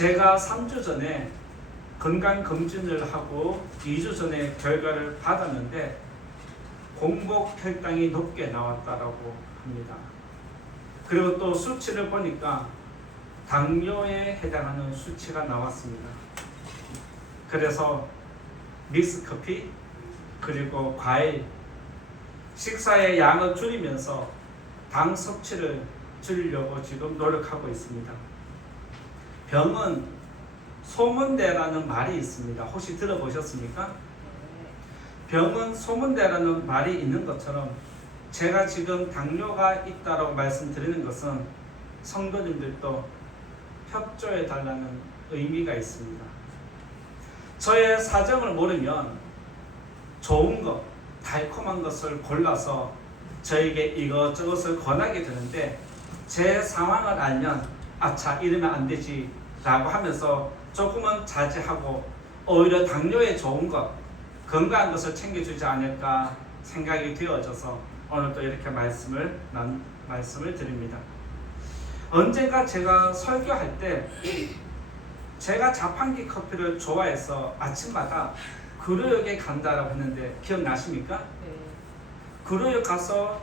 제가 3주 전에 건강검진을 하고 2주 전에 결과를 받았는데 공복 혈당이 높게 나왔다고 합니다. 그리고 또 수치를 보니까 당뇨에 해당하는 수치가 나왔습니다. 그래서 믹스커피 그리고 과일 식사의 양을 줄이면서 당 섭취를 줄이려고 지금 노력하고 있습니다. 병은 소문대라는 말이 있습니다. 혹시 들어보셨습니까? 병은 소문대라는 말이 있는 것처럼 제가 지금 당뇨가 있다고 말씀드리는 것은 성도님들도 협조해 달라는 의미가 있습니다. 저의 사정을 모르면 좋은 것, 달콤한 것을 골라서 저에게 이것저것을 권하게 되는데 제 상황을 알면 아차 이러면 안 되지 라고 하면서 조금은 자제하고 오히려 당뇨에 좋은 것, 건강한 것을 챙겨주지 않을까 생각이 되어져서 오늘 또 이렇게 말씀을 드립니다. 언젠가 제가 설교할 때 제가 자판기 커피를 좋아해서 아침마다 구로역에 간다라고 했는데 기억나십니까? 구로역 가서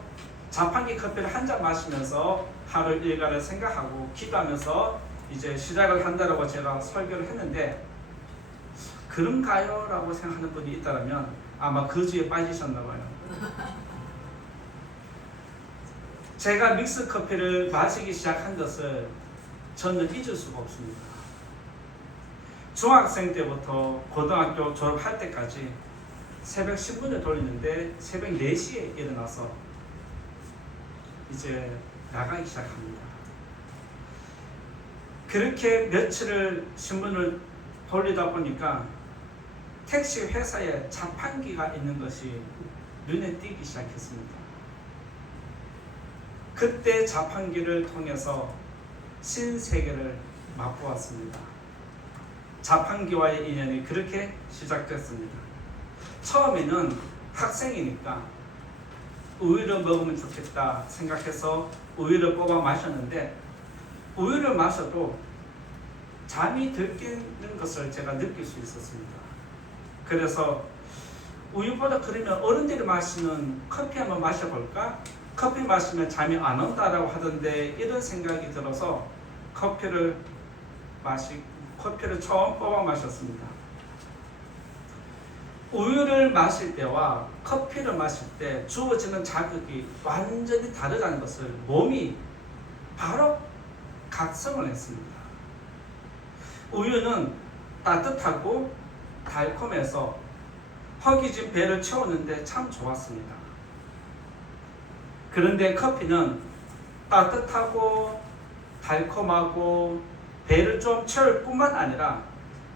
자판기 커피를 한 잔 마시면서 하루 일과를 생각하고 기도하면서 이제 시작을 한다라고 제가 설교를 했는데 그런가요? 라고 생각하는 분이 있다면 아마 그 주에 빠지셨나봐요. 제가 믹스커피를 마시기 시작한 것을 저는 잊을 수가 없습니다. 중학생 때부터 고등학교 졸업할 때까지 새벽 신문을 돌리는데 새벽 4시에 일어나서 이제 나가기 시작합니다. 그렇게 며칠을 신문을 돌리다 보니까 택시 회사에 자판기가 있는 것이 눈에 띄기 시작했습니다. 그때 자판기를 통해서 신세계를 맛보았습니다. 자판기와의 인연이 그렇게 시작됐습니다. 처음에는 학생이니까 우유를 먹으면 좋겠다 생각해서 우유를 뽑아 마셨는데 우유를 마셔도 잠이 들 깨는 것을 제가 느낄 수 있었습니다. 그래서 우유보다 그러면 어른들이 마시는 커피 한번 마셔볼까? 커피 마시면 잠이 안 온다라고 하던데 이런 생각이 들어서 커피를 처음 뽑아 마셨습니다. 우유를 마실 때와 커피를 마실 때 주어지는 자극이 완전히 다르다는 것을 몸이 바로 각성을 했습니다. 우유는 따뜻하고 달콤해서 허기진 배를 채우는데 참 좋았습니다. 그런데 커피는 따뜻하고 달콤하고 배를 좀 채울 뿐만 아니라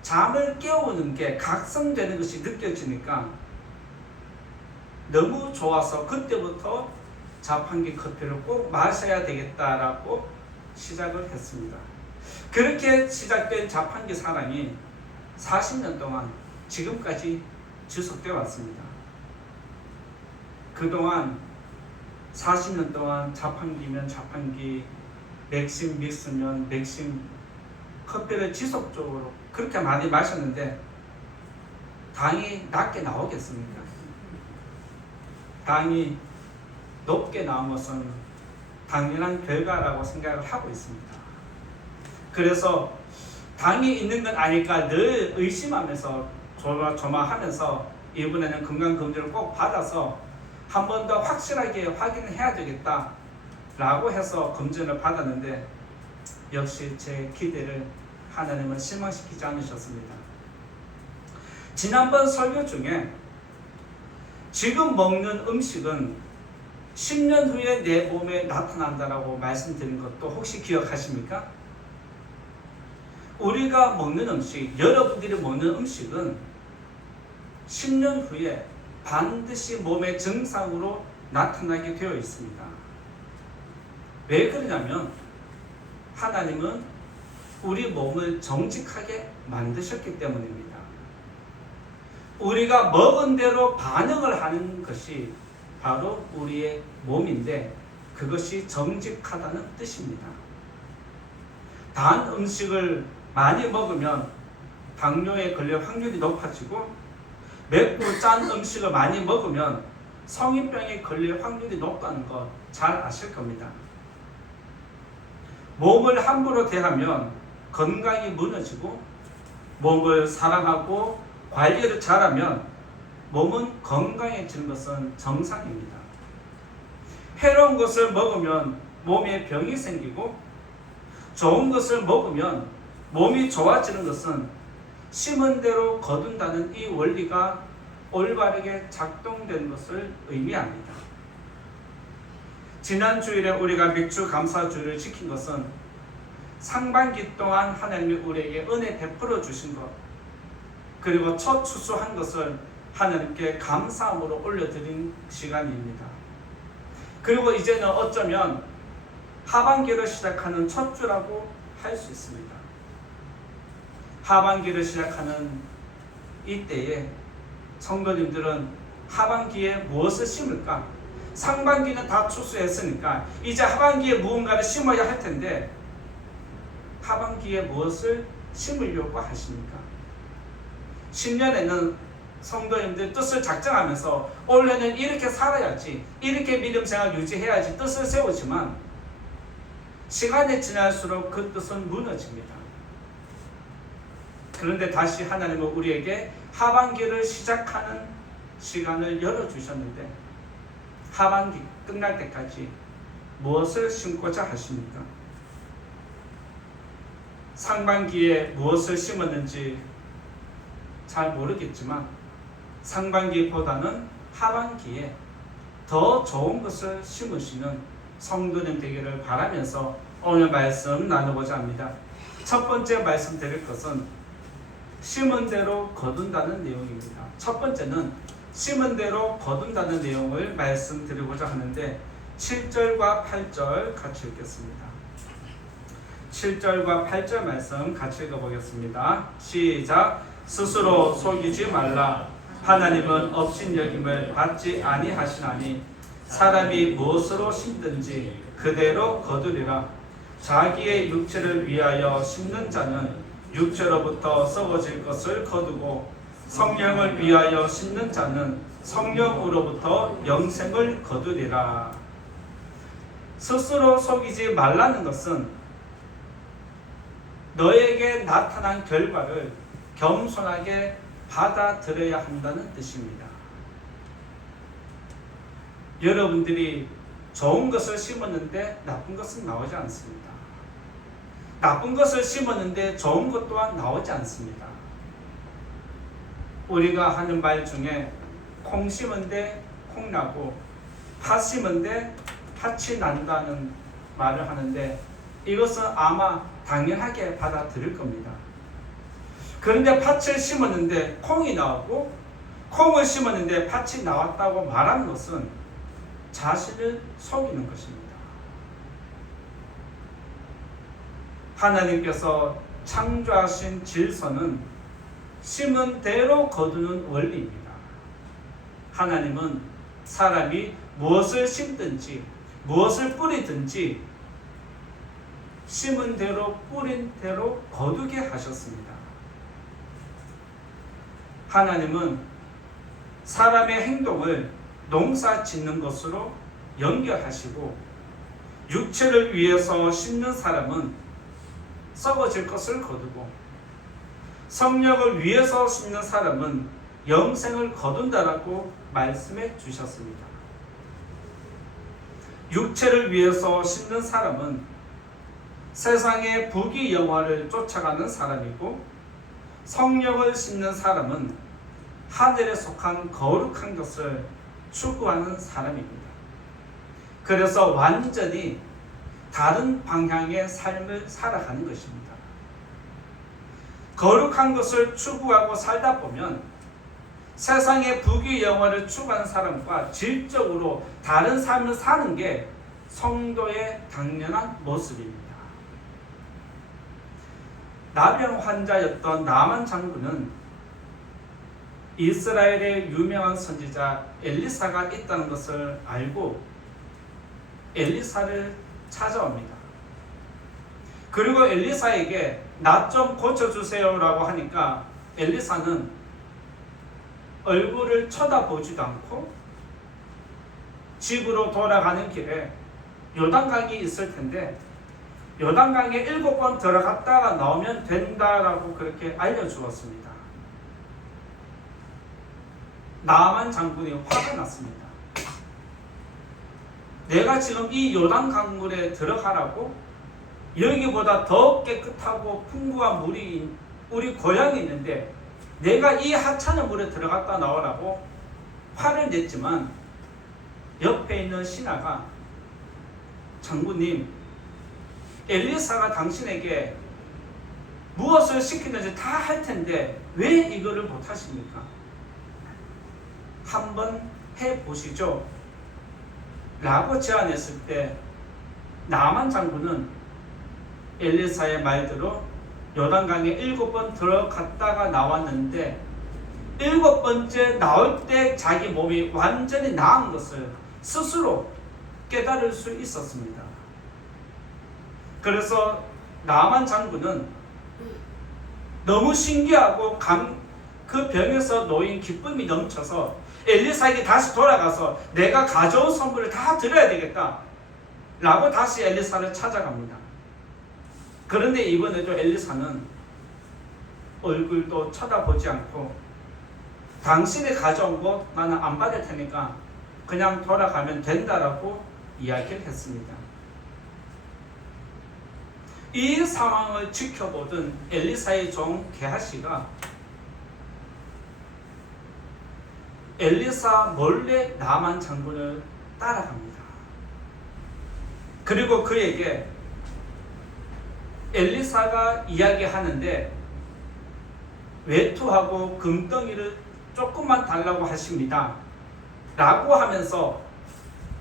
잠을 깨우는 게 각성되는 것이 느껴지니까 너무 좋아서 그때부터 자판기 커피를 꼭 마셔야 되겠다라고 시작을 했습니다. 그렇게 시작된 자판기 사랑이 40년 동안 지금까지 지속되어 왔습니다. 그동안 40년 동안 자판기면 자판기, 맥심 믹스면 맥심 커피를 지속적으로 그렇게 많이 마셨는데 당이 낮게 나오겠습니까? 당이 높게 나온 것은 당연한 결과라고 생각을 하고 있습니다. 그래서 당이 있는 건 아닐까 늘 의심하면서 조마조마하면서 이번에는 건강검진을 꼭 받아서 한 번 더 확실하게 확인을 해야 되겠다 라고 해서 검진을 받았는데 역시 제 기대를 하나님은 실망시키지 않으셨습니다. 지난번 설교 중에 지금 먹는 음식은 10년 후에 내 몸에 나타난다라고 말씀드린 것도 혹시 기억하십니까? 우리가 먹는 음식, 여러분들이 먹는 음식은 10년 후에 반드시 몸의 증상으로 나타나게 되어 있습니다. 왜 그러냐면 하나님은 우리 몸을 정직하게 만드셨기 때문입니다. 우리가 먹은 대로 반응을 하는 것이 바로 우리의 몸인데 그것이 정직하다는 뜻입니다. 단 음식을 많이 먹으면 당뇨에 걸릴 확률이 높아지고, 맵고 짠 음식을 많이 먹으면 성인병에 걸릴 확률이 높다는 거 잘 아실 겁니다. 몸을 함부로 대하면 건강이 무너지고, 몸을 사랑하고 관리를 잘하면 몸은 건강해지는 것은 정상입니다. 해로운 것을 먹으면 몸에 병이 생기고, 좋은 것을 먹으면 몸이 좋아지는 것은 심은 대로 거둔다는 이 원리가 올바르게 작동되는 것을 의미합니다. 지난 주일에 우리가 맥주 감사주일을 지킨 것은 상반기 동안 하나님이 우리에게 은혜 베풀어 주신 것, 그리고 첫 추수한 것을 하나님께 감사함으로 올려드린 시간입니다. 그리고 이제는 어쩌면 하반기를 시작하는 첫 주라고 할 수 있습니다. 하반기를 시작하는 이때에 성도님들은 하반기에 무엇을 심을까? 상반기는 다 추수했으니까 이제 하반기에 무언가를 심어야 할 텐데, 하반기에 무엇을 심으려고 하십니까? 신년에는 성도님들 뜻을 작정하면서 올해는 이렇게 살아야지, 이렇게 믿음 생활 유지해야지 뜻을 세우지만, 시간이 지날수록 그 뜻은 무너집니다. 그런데 다시 하나님은 우리에게 하반기를 시작하는 시간을 열어주셨는데, 하반기 끝날 때까지 무엇을 심고자 하십니까? 상반기에 무엇을 심었는지 잘 모르겠지만 상반기보다는 하반기에 더 좋은 것을 심으시는 성도님 되기를 바라면서 오늘 말씀 나누고자 합니다. 첫 번째 말씀드릴 것은 심은 대로 거둔다는 내용입니다. 첫 번째는 심은 대로 거둔다는 내용을 말씀드리고자 하는데, 7절과 8절 같이 읽겠습니다. 7절과 8절 말씀 같이 읽어보겠습니다. 시작. 스스로 속이지 말라. 하나님은 업신여김을 받지 아니하시나니 사람이 무엇으로 심든지 그대로 거두리라. 자기의 육체를 위하여 심는 자는 육체로부터 썩어질 것을 거두고, 성령을 위하여 심는 자는 성령으로부터 영생을 거두리라. 스스로 속이지 말라는 것은 너에게 나타난 결과를 겸손하게 받아들여야 한다는 뜻입니다. 여러분들이 좋은 것을 심었는데 나쁜 것은 나오지 않습니다. 나쁜 것을 심었는데 좋은 것 또한 나오지 않습니다. 우리가 하는 말 중에 콩 심은데 콩 나고 팥 심은데 팥이 난다는 말을 하는데, 이것은 아마 당연하게 받아들일 겁니다. 그런데 팥을 심었는데 콩이 나오고, 콩을 심었는데 팥이 나왔다고 말하는 것은 자신을 속이는 것입니다. 하나님께서 창조하신 질서는 심은 대로 거두는 원리입니다. 하나님은 사람이 무엇을 심든지 무엇을 뿌리든지 심은 대로 뿌린 대로 거두게 하셨습니다. 하나님은 사람의 행동을 농사 짓는 것으로 연결하시고, 육체를 위해서 심는 사람은 썩어질 것을 거두고, 성령을 위해서 심는 사람은 영생을 거둔다라고 말씀해 주셨습니다. 육체를 위해서 심는 사람은 세상의 부귀 영화를 쫓아가는 사람이고, 성령을 심는 사람은 하늘에 속한 거룩한 것을 추구하는 사람입니다. 그래서 완전히 다른 방향의 삶을 살아가는 것입니다. 거룩한 것을 추구하고 살다 보면 세상의 부귀 영화를 추구하는 사람과 질적으로 다른 삶을 사는 게 성도의 당연한 모습입니다. 나병 환자였던 나만 장군은 이스라엘의 유명한 선지자 엘리사가 있다는 것을 알고 엘리사를 찾아옵니다. 그리고 엘리사에게 나 좀 고쳐주세요라고 하니까 엘리사는 얼굴을 쳐다보지도 않고 집으로 돌아가는 길에 요단강이 있을 텐데 요단강에 7번 들어갔다가 나오면 된다라고 그렇게 알려주었습니다. 나만 장군이 화가 났습니다. 내가 지금 이 요단강물에 들어가라고? 여기보다 더 깨끗하고 풍부한 물이 우리 고향에 있는데 내가 이 하찮은 물에 들어갔다 나오라고 화를 냈지만 옆에 있는 신하가 장군님, 엘리사가 당신에게 무엇을 시키든지 다 할 텐데 왜 이거를 못 하십니까? 한번 해보시죠 라고 제안했을 때 나만 장군은 엘리사의 말대로 요단강에 7번 들어갔다가 나왔는데 7번째 나올 때 자기 몸이 완전히 나은 것을 스스로 깨달을 수 있었습니다. 그래서 나만 장군은 너무 신기하고 그 병에서 놓인 기쁨이 넘쳐서 엘리사에게 다시 돌아가서 내가 가져온 선물을 다 드려야 되겠다 라고 다시 엘리사를 찾아갑니다. 그런데 이번에도 엘리사는 얼굴도 쳐다보지 않고 당신이 가져온 거 나는 안 받을 테니까 그냥 돌아가면 된다라고 이야기를 했습니다. 이 상황을 지켜보던 엘리사의 종 게하시가 엘리사 몰래 나만 장군을 따라갑니다. 그리고 그에게 엘리사가 이야기하는데 외투하고 금덩이를 조금만 달라고 하십니다 라고 하면서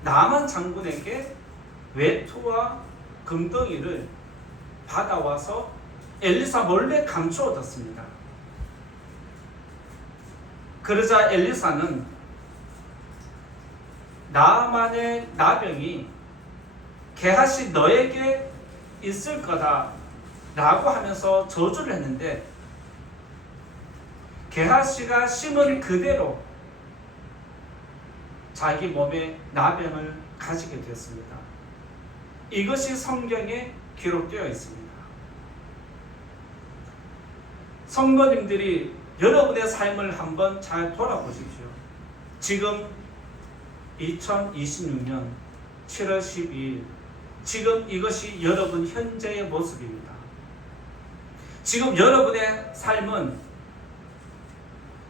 나만 장군에게 외투와 금덩이를 받아와서 엘리사 몰래 감추어뒀습니다. 그러자 엘리사는 나만의 나병이 게하시 너에게 있을 거다 라고 하면서 저주를 했는데 게하시가 심은 그대로 자기 몸에 나병을 가지게 되었습니다. 이것이 성경에 기록되어 있습니다. 성도님들이 여러분의 삶을 한번 잘 돌아보십시오. 지금 2026년 7월 12일 지금 이것이 여러분 현재의 모습입니다. 지금 여러분의 삶은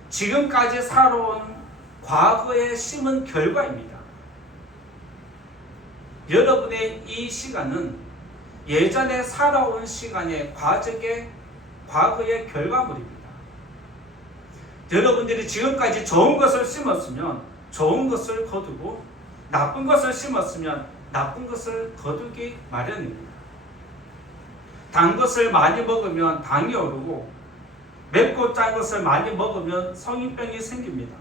지금까지 살아온 과거에 심은 결과입니다. 여러분의 이 시간은 예전에 살아온 시간의 과거의 결과물입니다. 여러분들이 지금까지 좋은 것을 심었으면 좋은 것을 거두고 나쁜 것을 심었으면 나쁜 것을 거두기 마련입니다. 단 것을 많이 먹으면 당이 오르고 맵고 짠 것을 많이 먹으면 성인병이 생깁니다.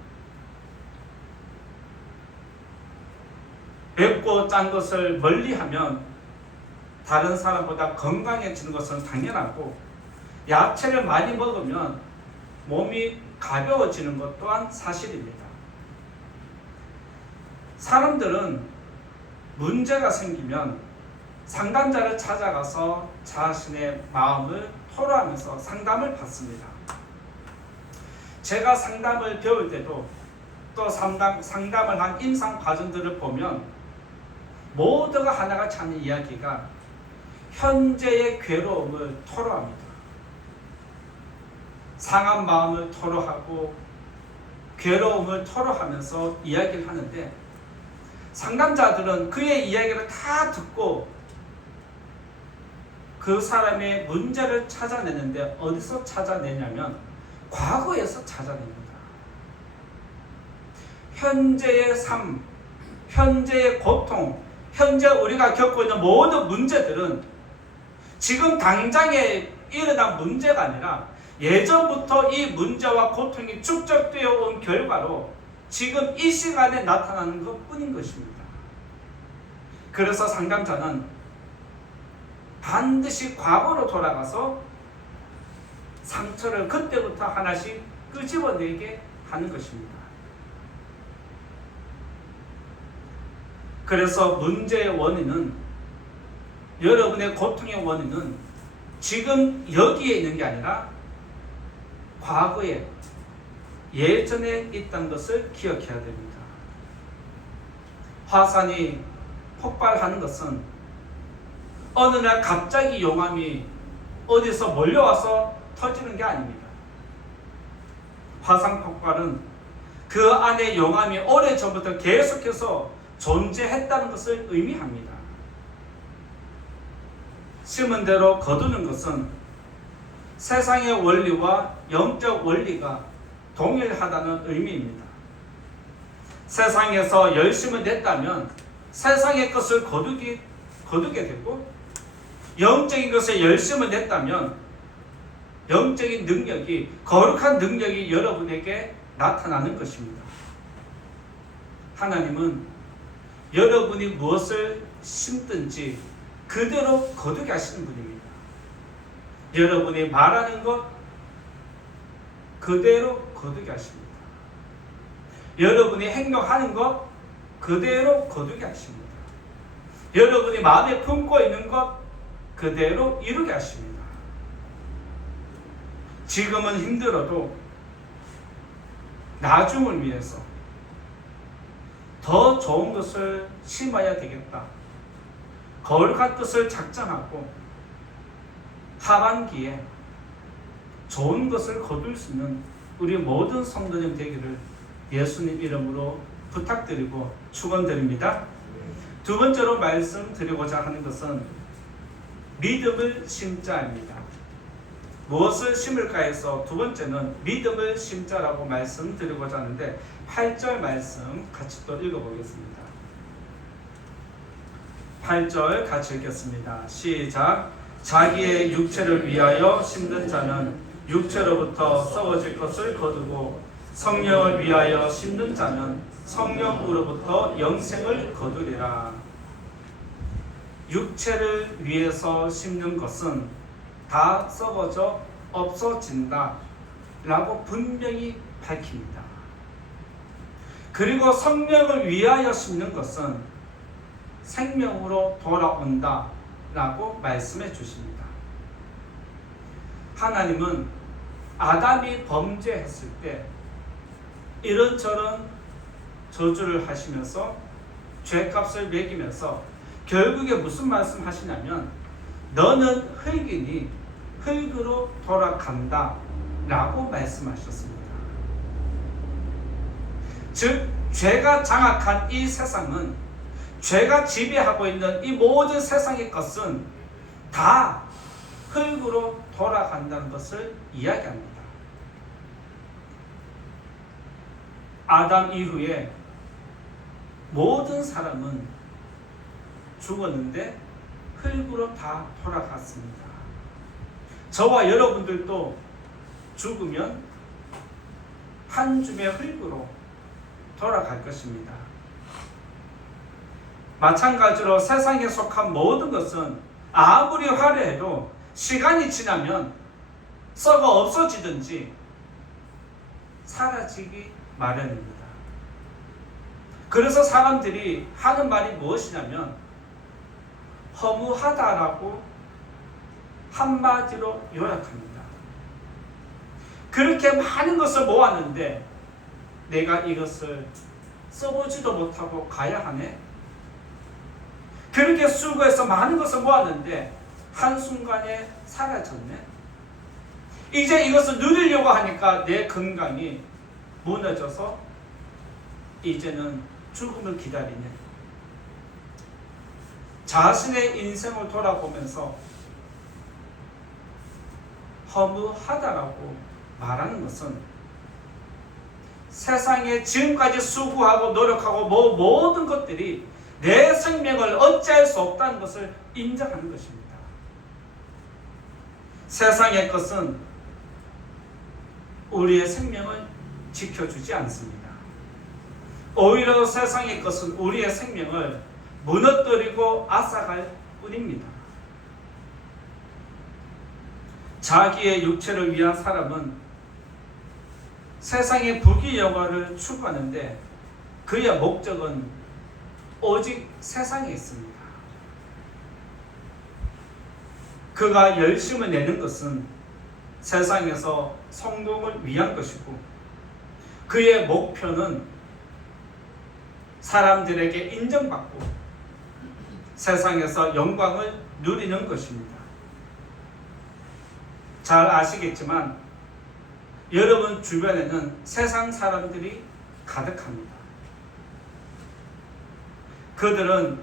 맵고 짠 것을 멀리하면 다른 사람보다 건강해지는 것은 당연하고 야채를 많이 먹으면 몸이 가벼워지는 것 또한 사실입니다. 사람들은 문제가 생기면 상담자를 찾아가서 자신의 마음을 토로하면서 상담을 받습니다. 제가 상담을 배울 때도 또 상담을 한 임상 과정들을 보면 모두가 하나같이 하는 이야기가 현재의 괴로움을 토로합니다. 상한 마음을 토로하고 괴로움을 토로하면서 이야기를 하는데 상담자들은 그의 이야기를 다 듣고 그 사람의 문제를 찾아내는데 어디서 찾아내냐면 과거에서 찾아냅니다. 현재의 삶, 현재의 고통, 현재 우리가 겪고 있는 모든 문제들은 지금 당장에 일어난 문제가 아니라 예전부터 이 문제와 고통이 축적되어 온 결과로 지금 이 시간에 나타나는 것뿐인 것입니다. 그래서 상담자는 반드시 과거로 돌아가서 상처를 그때부터 하나씩 끄집어내게 하는 것입니다. 그래서 문제의 원인은, 여러분의 고통의 원인은 지금 여기에 있는 게 아니라 과거에, 예전에 있다는 것을 기억해야 됩니다. 화산이 폭발하는 것은 어느 날 갑자기 용암이 어디서 몰려와서 터지는 게 아닙니다. 화산 폭발은 그 안에 용암이 오래전부터 계속해서 존재했다는 것을 의미합니다. 심은 대로 거두는 것은 세상의 원리와 영적 원리가 동일하다는 의미입니다. 세상에서 열심을 냈다면 세상의 것을 거두게 되고, 영적인 것에 열심을 냈다면 영적인 능력이, 거룩한 능력이 여러분에게 나타나는 것입니다. 하나님은 여러분이 무엇을 심든지 그대로 거두게 하시는 분입니다. 여러분이 말하는 것 그대로 거두게 하십니다. 여러분이 행동하는 것 그대로 거두게 하십니다. 여러분이 마음에 품고 있는 것 그대로 이루게 하십니다. 지금은 힘들어도 나중을 위해서 더 좋은 것을 심어야 되겠다. 거룩한 뜻을 작정하고 하반기에 좋은 것을 거둘 수 있는 우리 모든 성도님 되기를 예수님 이름으로 부탁드리고 축원드립니다. 두 번째로 말씀드리고자 하는 것은 믿음을 심자입니다. 무엇을 심을까 해서 두 번째는 믿음을 심자라고 말씀드리고자 하는데, 8절 말씀 같이 또 읽어보겠습니다. 8절 같이 읽겠습니다. 시작. 자기의 육체를 위하여 심는 자는 육체로부터 썩어질 것을 거두고, 성령을 위하여 심는 자는 성령으로부터 영생을 거두리라. 육체를 위해서 심는 것은 다 썩어져 없어진다 라고 분명히 밝힙니다. 그리고 성령을 위하여 심는 것은 생명으로 돌아온다 라고 말씀해 주십니다. 하나님은 아담이 범죄했을 때 이런저런 저주를 하시면서 죄값을 매기면서 결국에 무슨 말씀 하시냐면, 너는 흙이니 흙으로 돌아간다 라고 말씀하셨습니다. 즉 죄가 장악한 이 세상은, 죄가 지배하고 있는 이 모든 세상의 것은 다 흙으로 돌아간다는 것을 이야기합니다. 아담 이후에 모든 사람은 죽었는데 흙으로 다 돌아갔습니다. 저와 여러분들도 죽으면 한 줌의 흙으로 돌아갈 것입니다. 마찬가지로 세상에 속한 모든 것은 아무리 화려해도 시간이 지나면 썩어 없어지든지 사라지기 마련입니다. 그래서 사람들이 하는 말이 무엇이냐면 허무하다라고 한마디로 요약합니다. 그렇게 많은 것을 모았는데 내가 이것을 써보지도 못하고 가야 하네. 그렇게 수고해서 많은 것을 모았는데 한순간에 사라졌네. 이제 이것을 누리려고 하니까 내 건강이 무너져서 이제는 죽음을 기다리네. 자신의 인생을 돌아보면서 허무하다라고 말하는 것은 세상에 지금까지 수고하고 노력하고 모든 것들이 내 생명을 어찌할 수 없다는 것을 인정하는 것입니다. 세상의 것은 우리의 생명을 지켜주지 않습니다. 오히려 세상의 것은 우리의 생명을 무너뜨리고 앗아갈 뿐입니다. 자기의 육체를 위한 사람은 세상의 부귀 영화를 추구하는데 그의 목적은 오직 세상에 있습니다. 그가 열심을 내는 것은 세상에서 성공을 위한 것이고 그의 목표는 사람들에게 인정받고 세상에서 영광을 누리는 것입니다. 잘 아시겠지만 여러분 주변에는 세상 사람들이 가득합니다. 그들은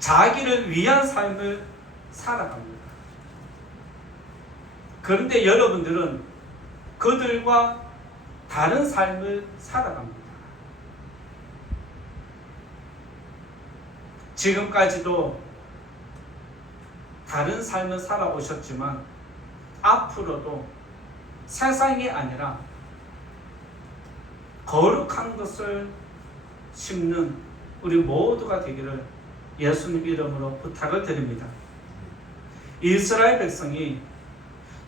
자기를 위한 삶을 살아갑니다. 그런데 여러분들은 그들과 다른 삶을 살아갑니다. 지금까지도 다른 삶을 살아오셨지만 앞으로도 세상이 아니라 거룩한 것을 심는 우리 모두가 되기를 예수님 이름으로 부탁을 드립니다. 이스라엘 백성이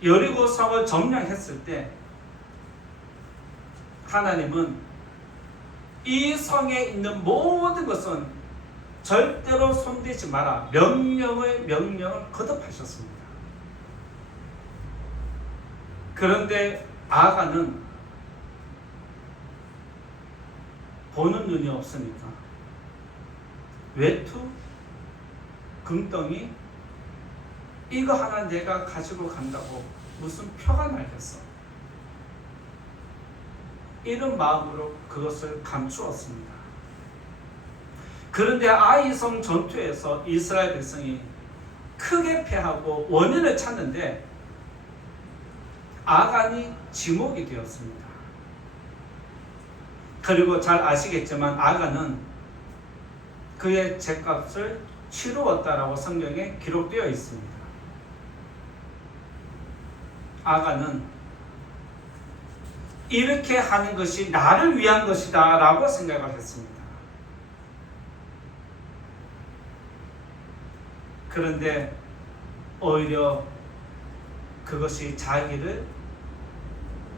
여리고 성을 점령했을 때 하나님은 이 성에 있는 모든 것은 절대로 손대지 마라 명령을 거듭하셨습니다. 그런데 아간은 보는 눈이 없으니까 외투, 금덩이 이거 하나 내가 가지고 간다고 무슨 표가 날겠어. 이런 마음으로 그것을 감추었습니다. 그런데 아이성 전투에서 이스라엘 백성이 크게 패하고 원인을 찾는데 아간이 지목이 되었습니다. 그리고 잘 아시겠지만 아간은 그의 죗값을 치루었다라고 성경에 기록되어 있습니다. 아간은 이렇게 하는 것이 나를 위한 것이다 라고 생각을 했습니다. 그런데 오히려 그것이 자기를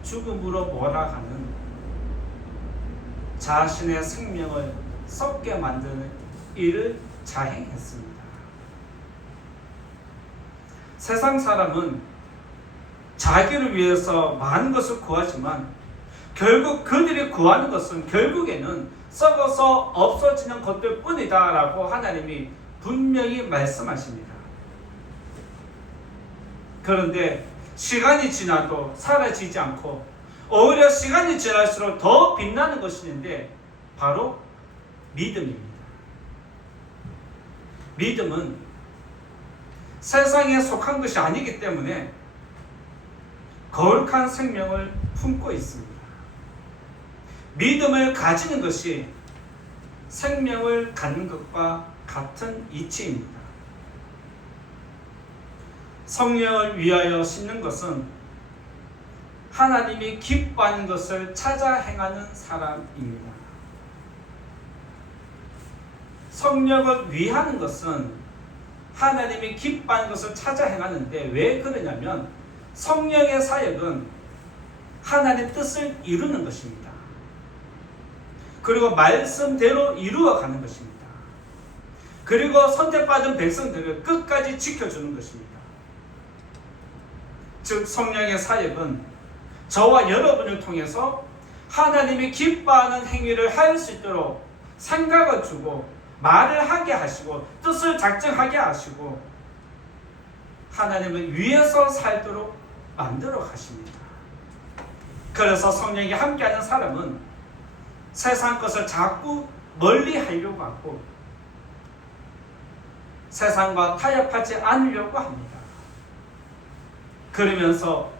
죽음으로 몰아가는 자신의 생명을 썩게 만드는 일을 자행했습니다. 세상 사람은 자기를 위해서 많은 것을 구하지만 결국 그들이 구하는 것은 결국에는 썩어서 없어지는 것들 뿐이다 라고 하나님이 분명히 말씀하십니다. 그런데 시간이 지나도 사라지지 않고 오히려 시간이 지날수록 더 빛나는 것이 있는데 바로 믿음입니다. 믿음은 세상에 속한 것이 아니기 때문에 거룩한 생명을 품고 있습니다. 믿음을 가지는 것이 생명을 갖는 것과 같은 이치입니다. 성령을 위하여 심는 것은 하나님이 기뻐하는 것을 찾아 행하는 사람입니다. 성령을 위하는 것은 하나님이 기뻐하는 것을 찾아 행하는데 왜 그러냐면 성령의 사역은 하나님의 뜻을 이루는 것입니다. 그리고 말씀대로 이루어가는 것입니다. 그리고 선택받은 백성들을 끝까지 지켜주는 것입니다. 즉 성령의 사역은 저와 여러분을 통해서 하나님이 기뻐하는 행위를 할 수 있도록 생각을 주고 말을 하게 하시고 뜻을 작정하게 하시고 하나님을 위해서 살도록 만들어 가십니다. 그래서 성령이 함께하는 사람은 세상 것을 자꾸 멀리 하려고 하고 세상과 타협하지 않으려고 합니다. 그러면서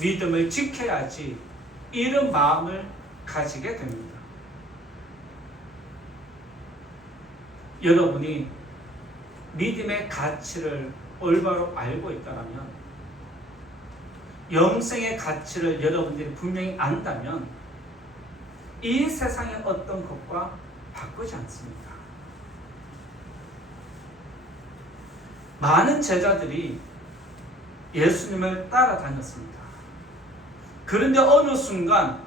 믿음을 지켜야지 이런 마음을 가지게 됩니다. 여러분이 믿음의 가치를 올바로 알고 있다면 영생의 가치를 여러분들이 분명히 안다면 이 세상의 어떤 것과 바꾸지 않습니다. 많은 제자들이 예수님을 따라다녔습니다. 그런데 어느 순간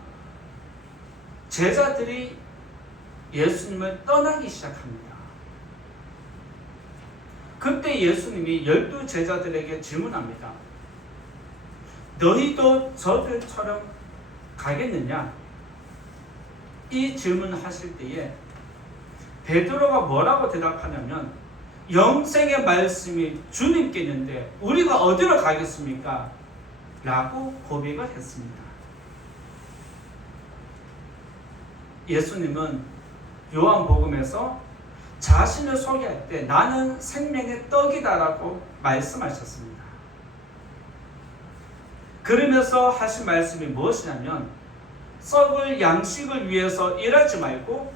제자들이 예수님을 떠나기 시작합니다. 그때 예수님이 12제자들에게 질문합니다. 너희도 저들처럼 가겠느냐? 이 질문을 하실 때에 베드로가 뭐라고 대답하냐면 영생의 말씀이 주님께 있는데 우리가 어디로 가겠습니까? 라고 고백을 했습니다. 예수님은 요한복음에서 자신을 소개할 때 나는 생명의 떡이다라고 말씀하셨습니다. 그러면서 하신 말씀이 무엇이냐면 썩을 양식을 위해서 일하지 말고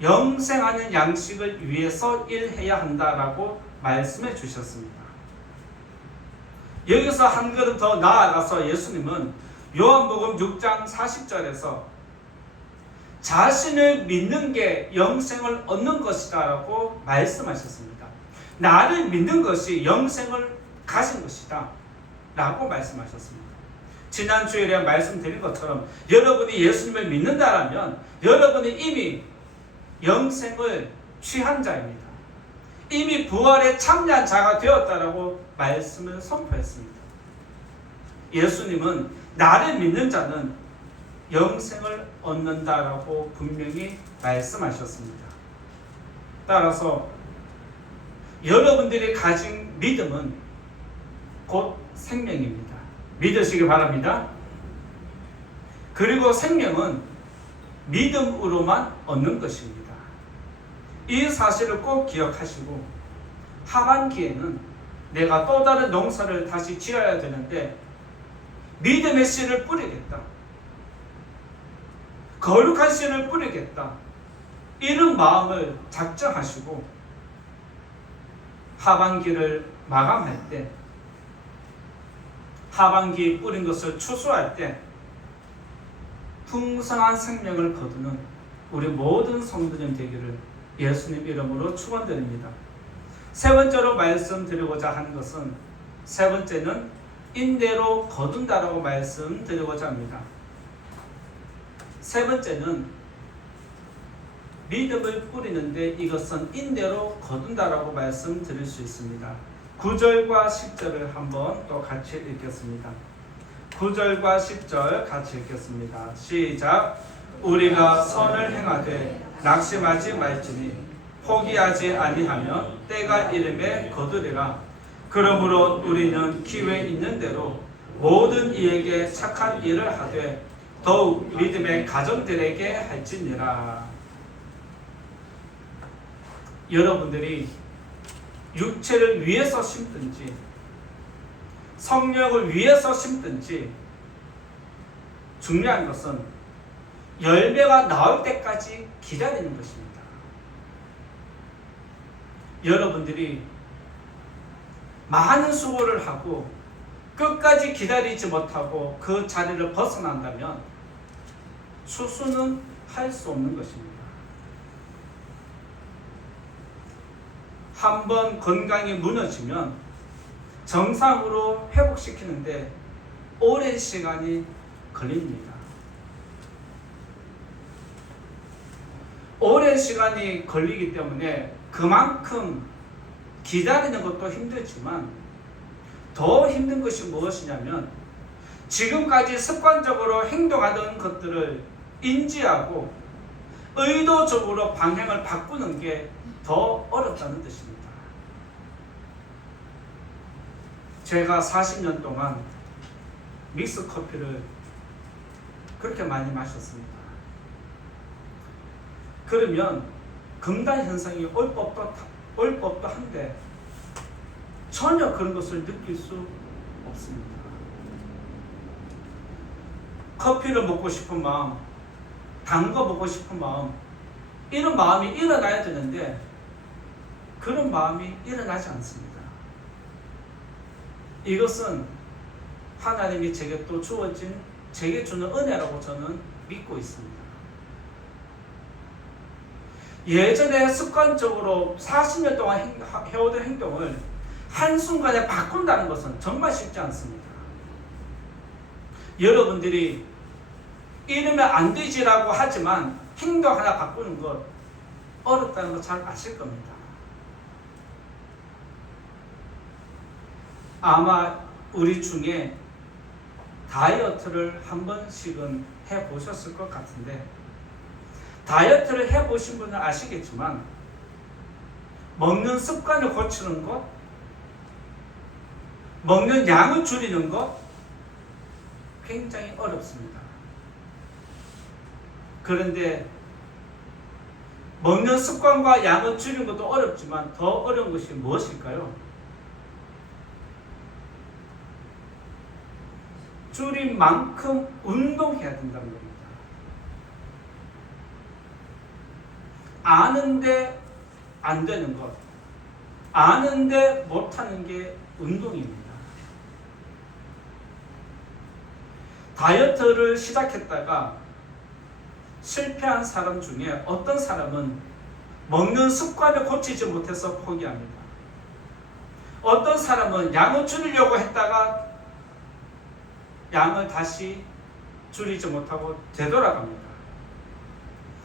영생하는 양식을 위해서 일해야 한다라고 말씀해 주셨습니다. 여기서 한 걸음 더 나아가서 예수님은 요한복음 6장 40절에서 자신을 믿는 게 영생을 얻는 것이다라고 말씀하셨습니다. 나를 믿는 것이 영생을 가진 것이다 라고 말씀하셨습니다. 지난 주일에 말씀드린 것처럼 여러분이 예수님을 믿는다라면 여러분이 이미 영생을 취한 자입니다. 이미 부활에 참여한 자가 되었다라고 말씀을 선포했습니다. 예수님은 나를 믿는 자는 영생을 얻는다라고 분명히 말씀하셨습니다. 따라서 여러분들이 가진 믿음은 곧 생명입니다. 믿으시기 바랍니다. 그리고 생명은 믿음으로만 얻는 것입니다. 이 사실을 꼭 기억하시고 하반기에는 내가 또 다른 농사를 다시 지어야 되는데 믿음의 씨를 뿌리겠다. 거룩한 씨를 뿌리겠다. 이런 마음을 작정하시고 하반기를 마감할 때 하반기 뿌린 것을 추수할 때 풍성한 생명을 거두는 우리 모든 성도님 되기를 예수님 이름으로 축원드립니다. 세 번째로 말씀드리고자 하는 것은 세 번째는 인내로 거둔다라고 말씀드리고자 합니다. 세 번째는 믿음을 뿌리는데 이것은 인내로 거둔다라고 말씀드릴 수 있습니다. 9절과 10절을 한번 또 같이 읽겠습니다. 9절과 10절 같이 읽겠습니다. 시작. 우리가 선을 행하되 낙심하지 말지니 포기하지 아니하면 때가 이름에 거두리라. 그러므로 우리는 기회 있는 대로 모든 이에게 착한 일을 하되 더욱 믿음의 가정들에게 할지니라. 여러분들이 육체를 위해서 심든지 성령을 위해서 심든지 중요한 것은 열매가 나올 때까지 기다리는 것입니다. 여러분들이 많은 수고를 하고 끝까지 기다리지 못하고 그 자리를 벗어난다면 추수는 할 수 없는 것입니다. 한번 건강이 무너지면 정상으로 회복시키는데 오랜 시간이 걸립니다. 오랜 시간이 걸리기 때문에 그만큼 기다리는 것도 힘들지만 더 힘든 것이 무엇이냐면 지금까지 습관적으로 행동하던 것들을 인지하고 의도적으로 방향을 바꾸는 게 더 어렵다는 뜻입니다. 제가 40년 동안 믹스 커피를 그렇게 많이 마셨습니다. 그러면 금단 현상이 올 법도 한데 전혀 그런 것을 느낄 수 없습니다. 커피를 먹고 싶은 마음, 단 거 먹고 싶은 마음, 이런 마음이 일어나야 되는데 그런 마음이 일어나지 않습니다. 이것은 하나님이 제게 또 주어진, 제게 주는 은혜라고 저는 믿고 있습니다. 예전에 습관적으로 40년 동안 해오던 행동을 한순간에 바꾼다는 것은 정말 쉽지 않습니다. 여러분들이 이러면 안 되지라고 하지만 행동 하나 바꾸는 것 어렵다는 거 잘 아실 겁니다. 아마 우리 중에 다이어트를 한 번씩은 해보셨을 것 같은데, 다이어트를 해보신 분은 아시겠지만 먹는 습관을 고치는 것, 먹는 양을 줄이는 것 굉장히 어렵습니다. 그런데 먹는 습관과 양을 줄이는 것도 어렵지만 더 어려운 것이 무엇일까요? 줄인 만큼 운동해야 된다는 겁니다. 아는데 안 되는 것, 아는데 못하는 게 운동입니다. 다이어트를 시작했다가 실패한 사람 중에 어떤 사람은 먹는 습관을 고치지 못해서 포기합니다. 어떤 사람은 양을 줄이려고 했다가 양을 다시 줄이지 못하고 되돌아갑니다.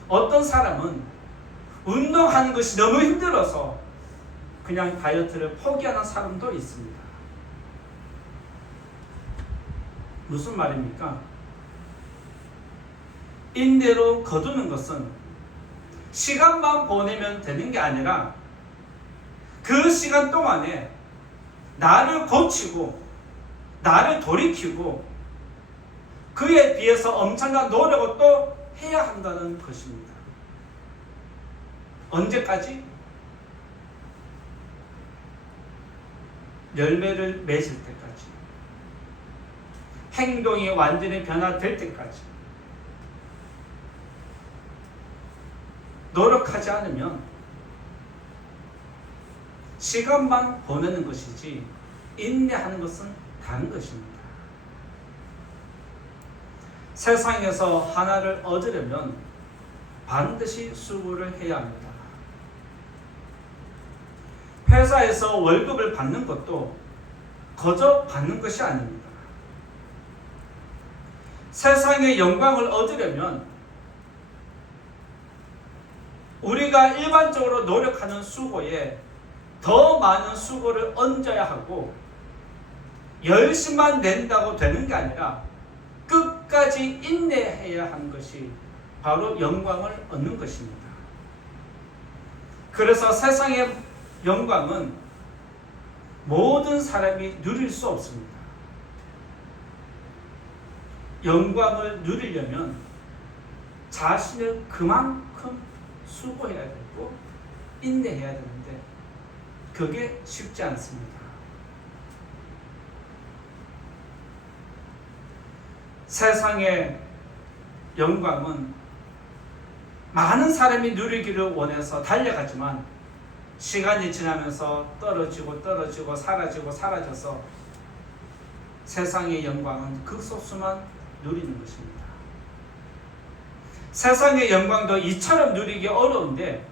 어떤 사람은 운동하는 것이 너무 힘들어서 그냥 다이어트를 포기하는 사람도 있습니다. 무슨 말입니까? 인내로 거두는 것은 시간만 보내면 되는 게 아니라 그 시간 동안에 나를 고치고 나를 돌이키고 그에 비해서 엄청난 노력을 또 해야 한다는 것입니다. 언제까지? 열매를 맺을 때까지, 행동이 완전히 변화될 때까지. 노력하지 않으면 시간만 보내는 것이지 인내하는 것은 다른 것입니다. 세상에서 하나를 얻으려면 반드시 수고를 해야 합니다. 회사에서 월급을 받는 것도 거저 받는 것이 아닙니다. 세상의 영광을 얻으려면 우리가 일반적으로 노력하는 수고에 더 많은 수고를 얹어야 하고, 열심만 낸다고 되는 게 아니라 끝까지 인내해야 하는 것이 바로 영광을 얻는 것입니다. 그래서 세상의 영광은 모든 사람이 누릴 수 없습니다. 영광을 누리려면 자신을 그만큼 수고해야 되고 인내해야 되는데 그게 쉽지 않습니다. 세상의 영광은 많은 사람이 누리기를 원해서 달려가지만 시간이 지나면서 떨어지고 사라지고 사라져서 세상의 영광은 극소수만 누리는 것입니다. 세상의 영광도 이처럼 누리기 어려운데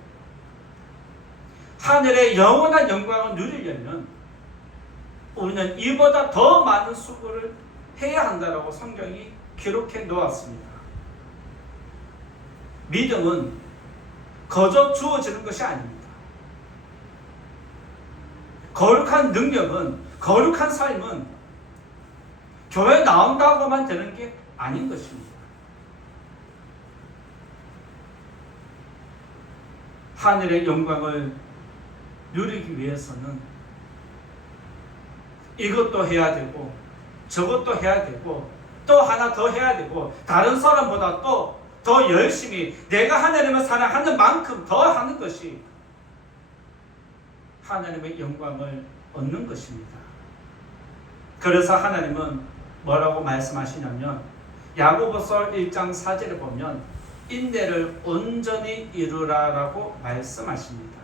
하늘의 영원한 영광을 누리려면 우리는 이보다 더 많은 수고를 해야 한다라고 성경이 기록해 놓았습니다. 믿음은 거저 주어지는 것이 아닙니다. 거룩한 능력은, 거룩한 삶은 교회 나온다고만 되는 게 아닌 것입니다. 하늘의 영광을 누리기 위해서는 이것도 해야 되고 저것도 해야 되고 또 하나 더 해야 되고 다른 사람보다 또 더 열심히 내가 하나님을 사랑하는 만큼 더 하는 것이 하나님의 영광을 얻는 것입니다. 그래서 하나님은 뭐라고 말씀하시냐면 야고보서 1장 4절에 보면 인내를 온전히 이루라라고 말씀하십니다.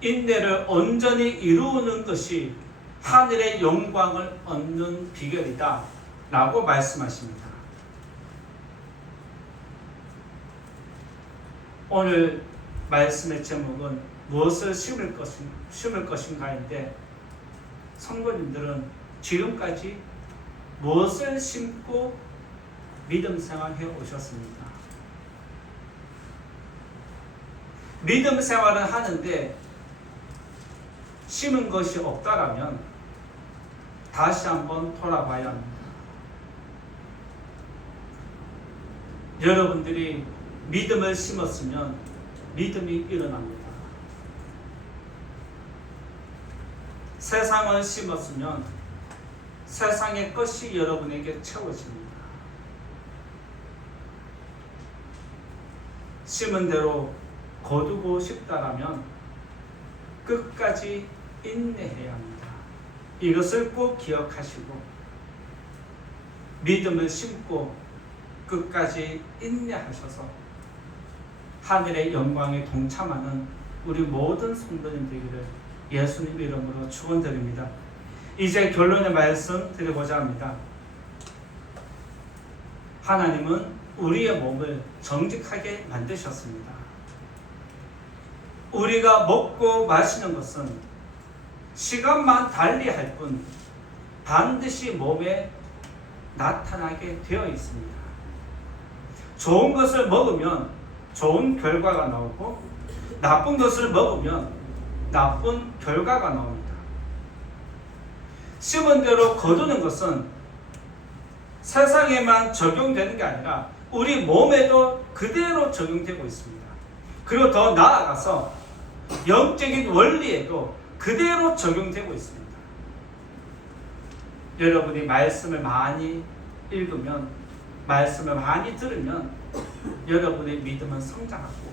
인내를 온전히 이루는 것이 하늘의 영광을 얻는 비결이다 라고 말씀하십니다. 오늘 말씀의 제목은 무엇을 심을 것인가인데 성도님들은 지금까지 무엇을 심고 믿음 생활해 오셨습니까? 믿음 생활을 하는데 심은 것이 없다라면 다시 한번 돌아봐야 합니다. 여러분들이 믿음을 심었으면 믿음이 일어납니다. 세상을 심었으면 세상의 것이 여러분에게 채워집니다. 심은 대로 거두고 싶다라면 끝까지 인내해야 합니다. 이것을 꼭 기억하시고 믿음을 심고 끝까지 인내하셔서 하늘의 영광에 동참하는 우리 모든 성도님 되기를 예수님 이름으로 축원드립니다. 이제 결론의 말씀 드리고자 합니다. 하나님은 우리의 몸을 정직하게 만드셨습니다. 우리가 먹고 마시는 것은 시간만 달리할 뿐 반드시 몸에 나타나게 되어 있습니다. 좋은 것을 먹으면 좋은 결과가 나오고 나쁜 것을 먹으면 나쁜 결과가 나옵니다. 심은 대로 거두는 것은 세상에만 적용되는 게 아니라 우리 몸에도 그대로 적용되고 있습니다. 그리고 더 나아가서 영적인 원리에도 그대로 적용되고 있습니다. 여러분이 말씀을 많이 읽으면, 말씀을 많이 들으면 여러분의 믿음은 성장하고,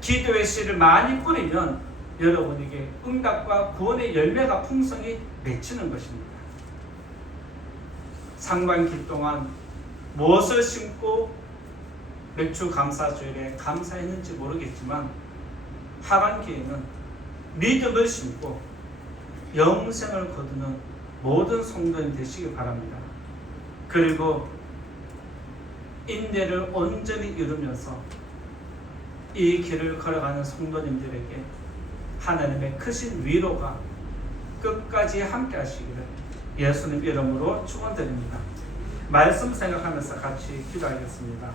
기도의 씨를 많이 뿌리면 여러분에게 응답과 구원의 열매가 풍성히 맺히는 것입니다. 상반기 동안 무엇을 심고 몇 주 감사주일에 감사했는지 모르겠지만 하반기에는 믿음을 심고 영생을 거두는 모든 성도님 되시기 바랍니다. 그리고 인내를 온전히 이루면서 이 길을 걸어가는 성도님들에게 하나님의 크신 위로가 끝까지 함께 하시기를 예수님 이름으로 축원드립니다. 말씀 생각하면서 같이 기도하겠습니다.